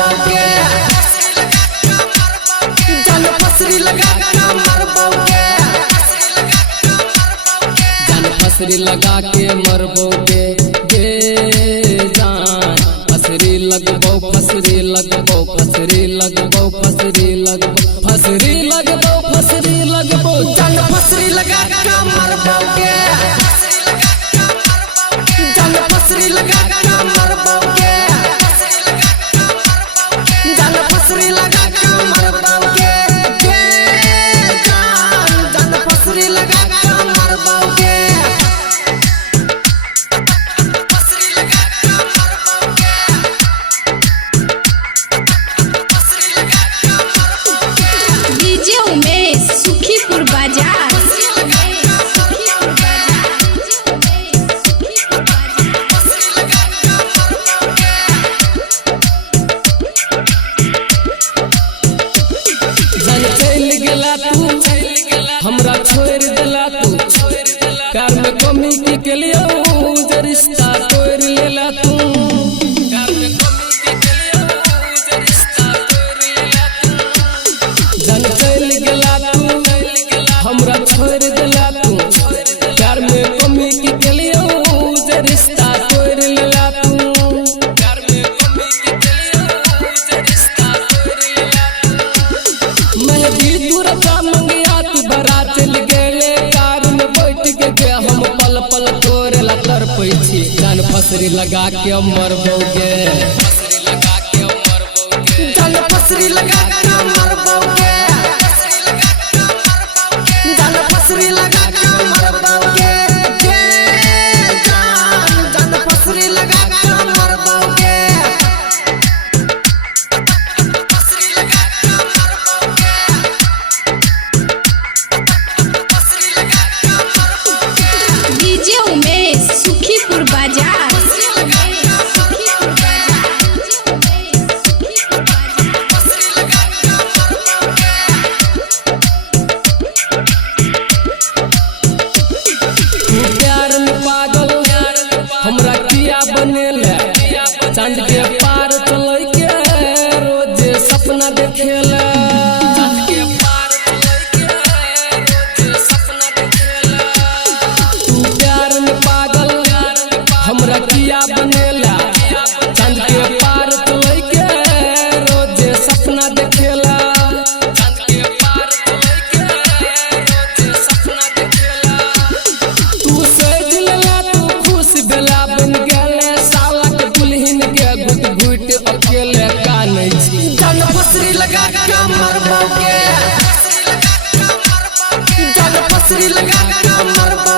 मरबोगे जान फसरी लगा के मरबोगे जान फसरी लगा के मरबोगे गे जान फसरी लगबो फसरी लगबो फसरी लगबो फसरी लगबो फसरी लगबो फसरी लगबो जान फसरी लगा के मरबोगे जान फसरी लगा के मरबोगे जान फसरी लगा के मरबोगे जान फसरी लगा के मरबोगे डीजे उमेश सुखीपुर बाजार हमरा छोड़ दिला तू कार में कमी के लिए रिश्ता तोड़ लेला तू कार में कमी के लिए रिश्ता तोड़ लेला तू जान चल गेला तू हमरा छोड़ दिला तू कार में कमी के लिए रिश्ता तोड़ लेला तू कार में कमी के लिए रिश्ता तोड़ लेला तू मैं भी दूर का मंगिया तू बरात चल गेले कार में बैठ के हम पल पल तोरेला तरपै छी जान फसरी लगा के मरबोगे जान फसरी लगा के मरबोगे जान फसरी लगा के मरबोगे जान फसरी लगा के मरबोगे डीजे उमेश सुखीपुर बाजार प्यार में पागल हमरा किया बनेले चांद के पार चलै के रोज सपना देखेला चांद के पार चलै के रोज सपना देखेला तू प्यार में पागल हमरा किया बनेला चांद के पार चलै के रोज सपना देखेला चांद के पार चलै के रोज सपना देखेला तू से दिलला तू खुश बेला बन गेले साला के दुल्हन के घुट घुट अकेले कानै छी जान फसरी लगा के मरबोगे जान फसरी लगा के मरबोगे